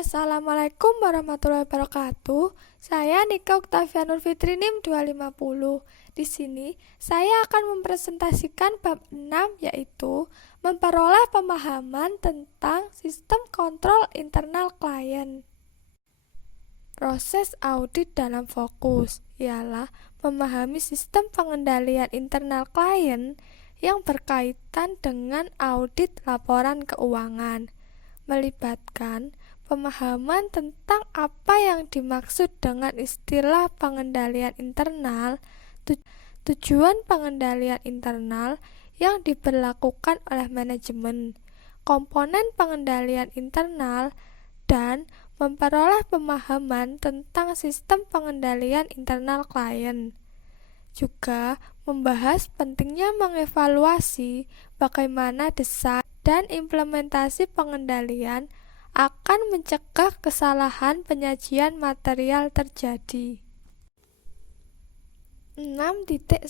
Assalamualaikum warahmatullahi wabarakatuh. Saya Nika Oktavia Nurfitri NIM 250. Di sini saya akan mempresentasikan bab 6, yaitu memperoleh pemahaman tentang sistem kontrol internal klien. Proses audit dalam fokus ialah memahami sistem pengendalian internal klien yang berkaitan dengan audit laporan keuangan, melibatkan pemahaman tentang apa yang dimaksud dengan istilah pengendalian internal, tujuan pengendalian internal yang diberlakukan oleh manajemen, komponen pengendalian internal, dan memperoleh pemahaman tentang sistem pengendalian internal klien. Juga membahas pentingnya mengevaluasi bagaimana desain dan implementasi pengendalian akan mencegah kesalahan penyajian material terjadi. 6.1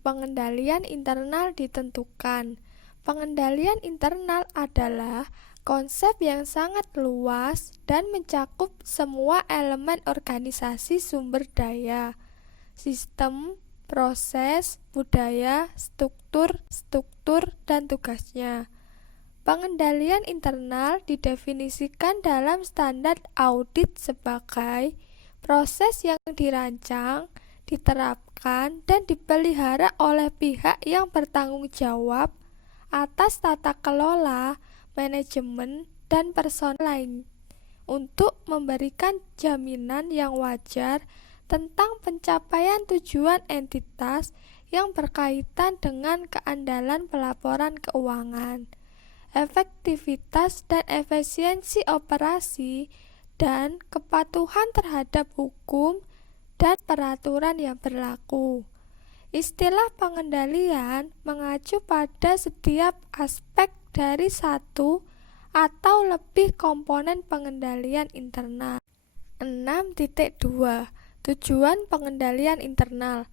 Pengendalian internal ditentukan. Pengendalian internal adalah konsep yang sangat luas dan mencakup semua elemen organisasi sumber daya, sistem, proses, budaya, struktur, dan tugasnya. Pengendalian internal didefinisikan dalam standar audit sebagai proses yang dirancang, diterapkan, dan dipelihara oleh pihak yang bertanggung jawab atas tata kelola, manajemen, dan personel lain untuk memberikan jaminan yang wajar tentang pencapaian tujuan entitas yang berkaitan dengan keandalan pelaporan keuangan, efektivitas dan efisiensi operasi, dan kepatuhan terhadap hukum dan peraturan yang berlaku. Istilah pengendalian mengacu pada setiap aspek dari satu atau lebih komponen pengendalian internal. 6.2 Tujuan pengendalian internal.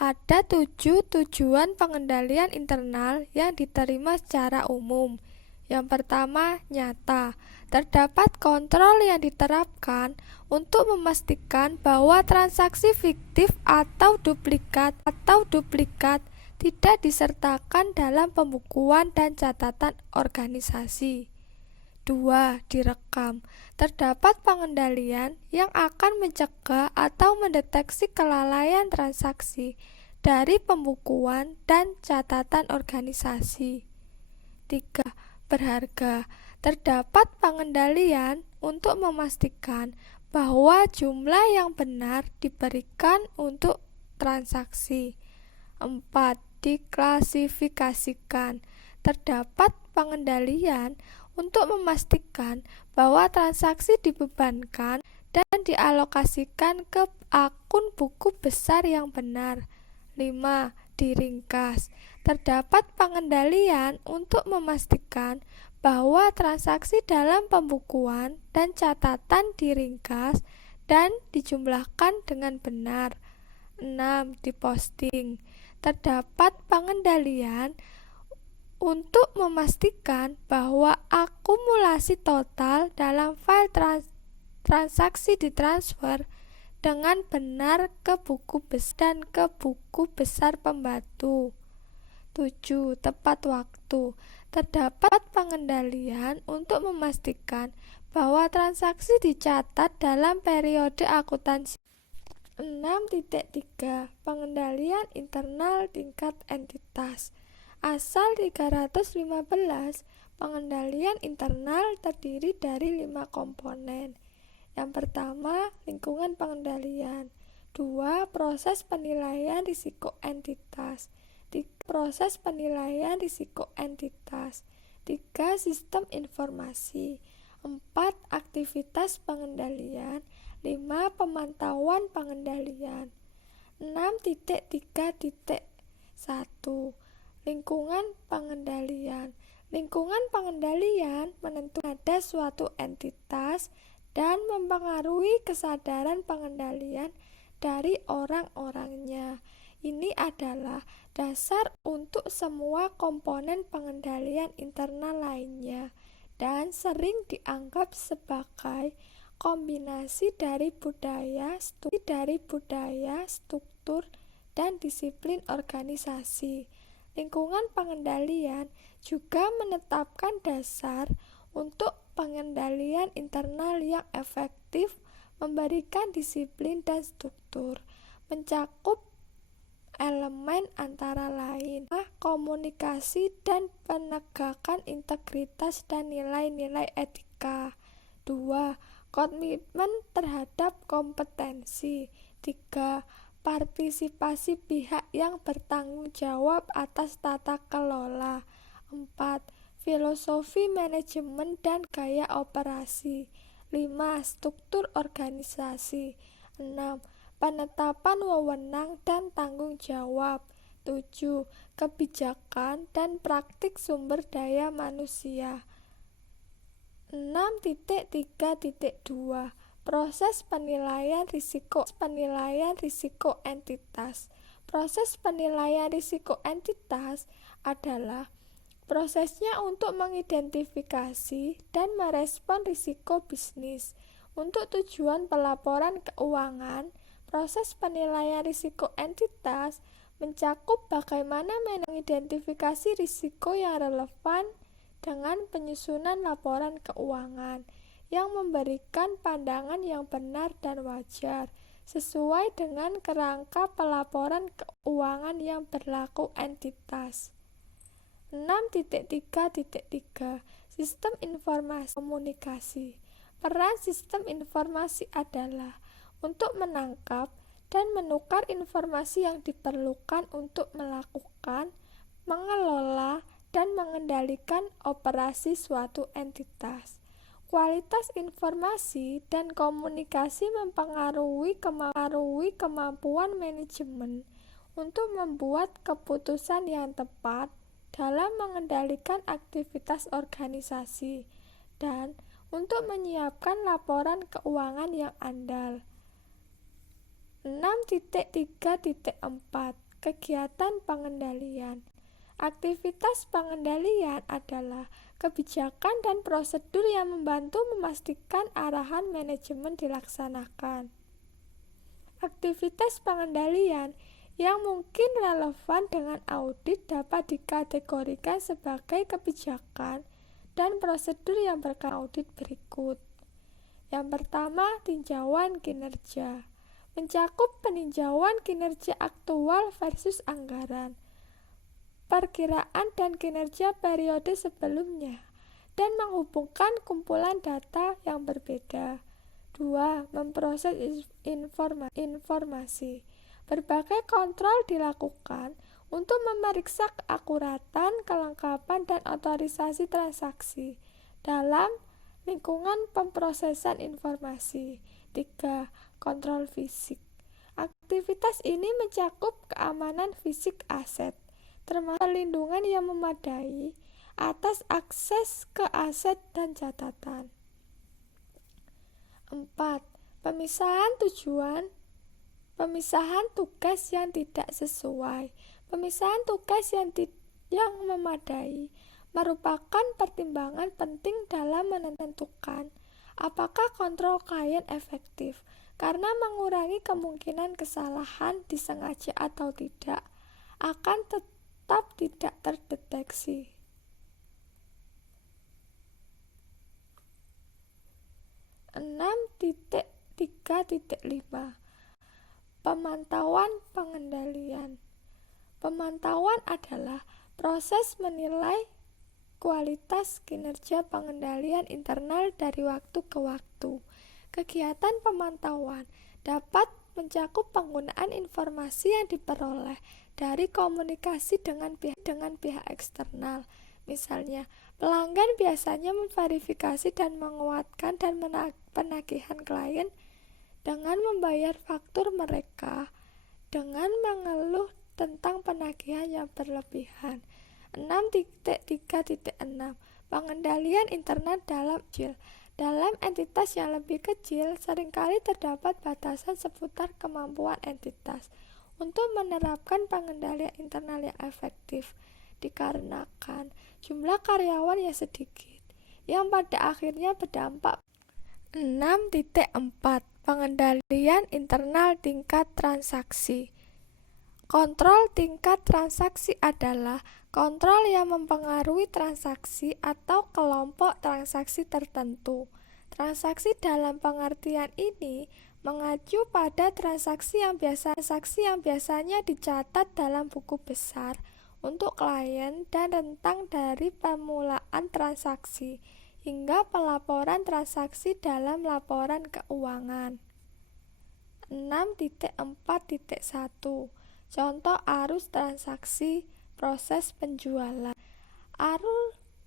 Ada 7 tujuan pengendalian internal yang diterima secara umum. Yang pertama, nyata. Terdapat kontrol yang diterapkan untuk memastikan bahwa transaksi fiktif atau duplikat tidak disertakan dalam pembukuan dan catatan organisasi. 2. Direkam. Terdapat pengendalian yang akan mencegah atau mendeteksi kelalaian transaksi dari pembukuan dan catatan organisasi. 3. Berharga. Terdapat pengendalian untuk memastikan bahwa jumlah yang benar diberikan untuk transaksi. 4. Diklasifikasikan. Terdapat pengendalian untuk memastikan bahwa transaksi dibebankan dan dialokasikan ke akun buku besar yang benar. 5. Diringkas. Terdapat pengendalian untuk memastikan bahwa transaksi dalam pembukuan dan catatan diringkas dan dijumlahkan dengan benar. 6. Diposting. Terdapat pengendalian untuk memastikan bahwa akumulasi total dalam file transaksi ditransfer dengan benar ke buku besar dan ke buku besar pembantu. 7. Tepat waktu. Terdapat pengendalian untuk memastikan bahwa transaksi dicatat dalam periode akuntansi. 6.3 Pengendalian internal tingkat entitas. Asal 315, pengendalian internal terdiri dari 5 komponen. Yang pertama, lingkungan pengendalian. 2. Proses penilaian risiko entitas. 3. Proses penilaian risiko entitas. 3. Sistem informasi. 4. Aktivitas pengendalian. 5. Pemantauan pengendalian. 6.3.1 Lingkungan pengendalian. Lingkungan pengendalian menentukan ada suatu entitas dan mempengaruhi kesadaran pengendalian dari orang-orangnya. Ini adalah dasar untuk semua komponen pengendalian internal lainnya. dan sering dianggap sebagai kombinasi dari budaya, struktur, dan disiplin organisasi. Lingkungan pengendalian juga menetapkan dasar untuk pengendalian internal yang efektif, memberikan disiplin dan struktur, mencakup elemen antara lain komunikasi dan penegakan integritas dan nilai-nilai etika. 2. Komitmen terhadap kompetensi. 3. Partisipasi pihak yang bertanggung jawab atas tata kelola. 4. Filosofi manajemen dan gaya operasi. 5. Struktur organisasi. 6. Penetapan wewenang dan tanggung jawab. 7. Kebijakan dan praktik sumber daya manusia. 6.3.2 Proses penilaian risiko entitas. Proses penilaian risiko entitas adalah prosesnya untuk mengidentifikasi dan merespon risiko bisnis. Untuk tujuan pelaporan keuangan, proses penilaian risiko entitas mencakup bagaimana mengidentifikasi risiko yang relevan dengan penyusunan laporan keuangan yang memberikan pandangan yang benar dan wajar sesuai dengan kerangka pelaporan keuangan yang berlaku entitas. 6.3.3 Sistem informasi komunikasi. Peran sistem informasi adalah untuk menangkap dan menukar informasi yang diperlukan untuk melakukan, mengelola, dan mengendalikan operasi suatu entitas. Kualitas informasi dan komunikasi mempengaruhi kemampuan manajemen untuk membuat keputusan yang tepat dalam mengendalikan aktivitas organisasi dan untuk menyiapkan laporan keuangan yang andal. 6.3.4 Kegiatan pengendalian. Aktivitas pengendalian adalah kebijakan dan prosedur yang membantu memastikan arahan manajemen dilaksanakan. Aktivitas pengendalian yang mungkin relevan dengan audit dapat dikategorikan sebagai kebijakan dan prosedur yang berkaitan audit berikut. Yang pertama, tinjauan kinerja. Mencakup peninjauan kinerja aktual versus anggaran, perkiraan dan kinerja periode sebelumnya, dan menghubungkan kumpulan data yang berbeda. 2. Memproses informasi. Berbagai kontrol dilakukan untuk memeriksa keakuratan, kelengkapan, dan otorisasi transaksi dalam lingkungan pemrosesan informasi. 3. Kontrol fisik. Aktivitas ini mencakup keamanan fisik aset, termasuk perlindungan yang memadai atas akses ke aset dan catatan. 4. Pemisahan tugas yang tidak sesuai. Pemisahan tugas yang memadai merupakan pertimbangan penting dalam menentukan apakah kontrol klien efektif, karena mengurangi kemungkinan kesalahan disengaja atau tidak akan tetap tidak terdeteksi. 6.3.5 Pemantauan pengendalian. Pemantauan adalah proses menilai kualitas kinerja pengendalian internal dari waktu ke waktu. Kegiatan pemantauan dapat mencakup penggunaan informasi yang diperoleh dari komunikasi dengan pihak eksternal. Misalnya, pelanggan biasanya memverifikasi dan menguatkan dan penagihan klien dengan membayar faktur mereka dengan mengeluh tentang penagihan yang berlebihan. 6.3.6 Pengendalian internal dalam entitas yang lebih kecil, seringkali terdapat batasan seputar kemampuan entitas untuk menerapkan pengendalian internal yang efektif dikarenakan jumlah karyawan yang sedikit. yang pada akhirnya berdampak. 6.4 Pengendalian internal tingkat transaksi. Kontrol tingkat transaksi adalah kontrol yang mempengaruhi transaksi atau kelompok transaksi tertentu. Transaksi dalam pengertian ini mengacu pada transaksi yang biasanya dicatat dalam buku besar untuk klien dan rentang dari permulaan transaksi hingga pelaporan transaksi dalam laporan keuangan. 6.4.1 Contoh arus transaksi proses penjualan.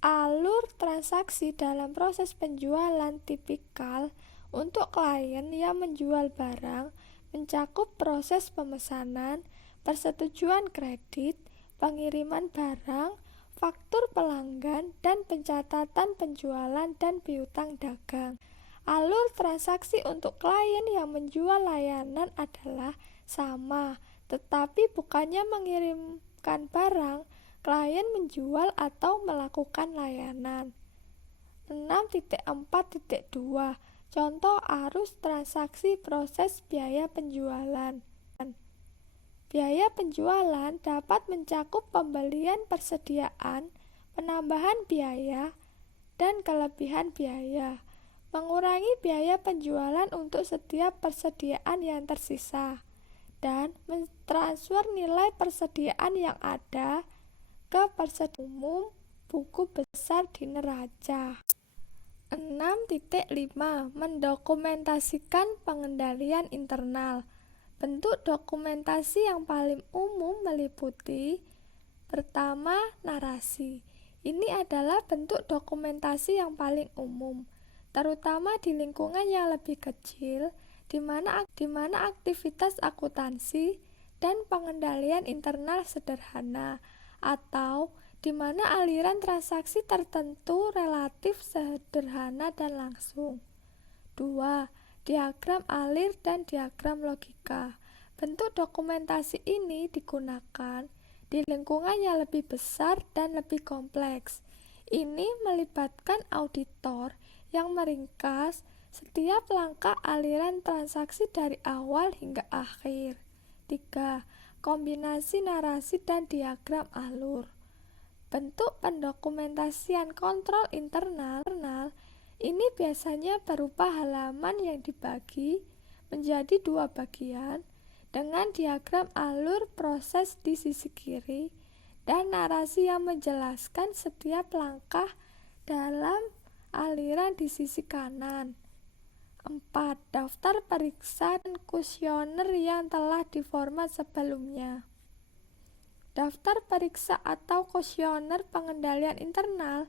Alur transaksi dalam proses penjualan tipikal untuk klien yang menjual barang mencakup proses pemesanan, persetujuan kredit, pengiriman barang, faktur pelanggan, dan pencatatan penjualan dan piutang dagang. Alur transaksi untuk klien yang menjual layanan adalah sama, tetapi bukannya mengirimkan barang, klien menjual atau melakukan layanan. 6.4.2 Contoh arus transaksi proses biaya penjualan. Biaya penjualan dapat mencakup pembelian persediaan, penambahan biaya, dan kelebihan biaya. Mengurangi biaya penjualan untuk setiap persediaan yang tersisa, dan mentransfer nilai persediaan yang ada ke persediaan umum buku besar di neraca. 6.5 Mendokumentasikan pengendalian internal. Bentuk dokumentasi yang paling umum meliputi: pertama, narasi. Ini adalah bentuk dokumentasi yang paling umum, terutama di lingkungan yang lebih kecil, di mana aktivitas akuntansi dan pengendalian internal sederhana, atau di mana aliran transaksi tertentu relatif sederhana dan langsung. 2. Diagram alir dan diagram logika. Bentuk dokumentasi ini digunakan di lingkungan yang lebih besar dan lebih kompleks. Ini melibatkan auditor yang meringkas setiap langkah aliran transaksi dari awal hingga akhir. 3. Kombinasi narasi dan diagram alur. Bentuk pendokumentasian kontrol internal ini biasanya berupa halaman yang dibagi menjadi dua bagian dengan diagram alur proses di sisi kiri dan narasi yang menjelaskan setiap langkah dalam aliran di sisi kanan. 4. Daftar periksa dan kuesioner yang telah diformat sebelumnya. Daftar periksa atau kuesioner pengendalian internal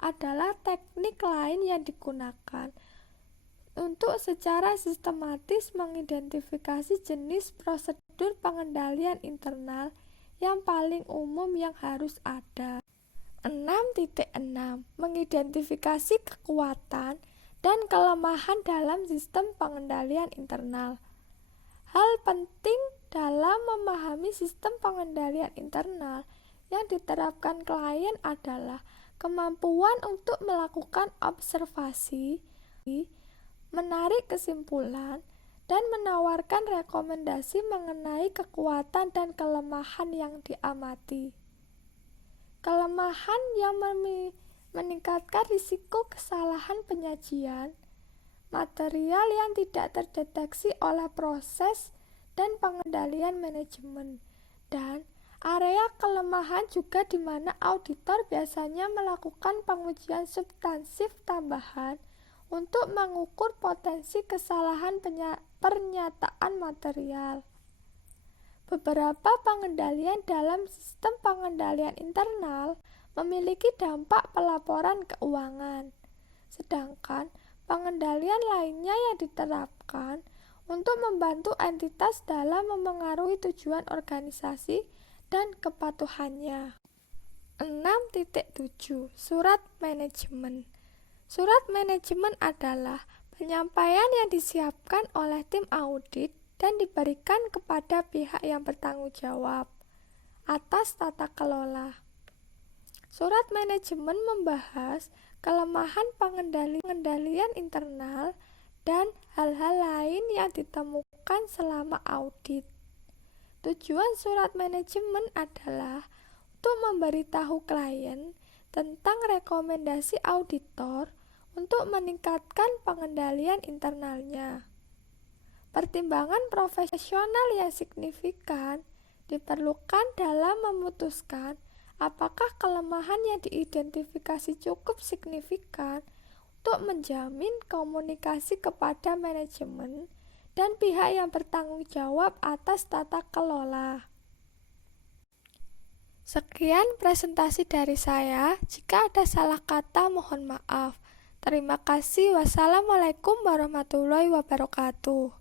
adalah teknik lain yang digunakan untuk secara sistematis mengidentifikasi jenis prosedur pengendalian internal yang paling umum yang harus ada. 6.6 Mengidentifikasi kekuatan dan kelemahan dalam sistem pengendalian internal. Hal penting dalam memahami sistem pengendalian internal yang diterapkan klien adalah kemampuan untuk melakukan observasi, menarik kesimpulan, dan menawarkan rekomendasi mengenai kekuatan dan kelemahan yang diamati. Kelemahan yang meningkatkan risiko kesalahan penyajian, material yang tidak terdeteksi oleh proses dan pengendalian manajemen, dan area kelemahan juga di mana auditor biasanya melakukan pengujian substansif tambahan untuk mengukur potensi kesalahan pernyataan material. Beberapa pengendalian dalam sistem pengendalian internal memiliki dampak pelaporan keuangan, sedangkan pengendalian lainnya yang diterapkan untuk membantu entitas dalam memengaruhi tujuan organisasi dan kepatuhannya. 6.7 Surat manajemen. Surat manajemen adalah penyampaian yang disiapkan oleh tim audit dan diberikan kepada pihak yang bertanggung jawab atas tata kelola. Surat manajemen membahas kelemahan pengendalian internal, dan hal-hal lain yang ditemukan selama audit. Tujuan surat manajemen adalah untuk memberitahu klien tentang rekomendasi auditor untuk meningkatkan pengendalian internalnya. Pertimbangan profesional yang signifikan diperlukan dalam memutuskan apakah kelemahan yang diidentifikasi cukup signifikan untuk menjamin komunikasi kepada manajemen dan pihak yang bertanggung jawab atas tata kelola. Sekian presentasi dari saya. Jika ada salah kata, mohon maaf. Terima kasih. Wassalamualaikum warahmatullahi wabarakatuh.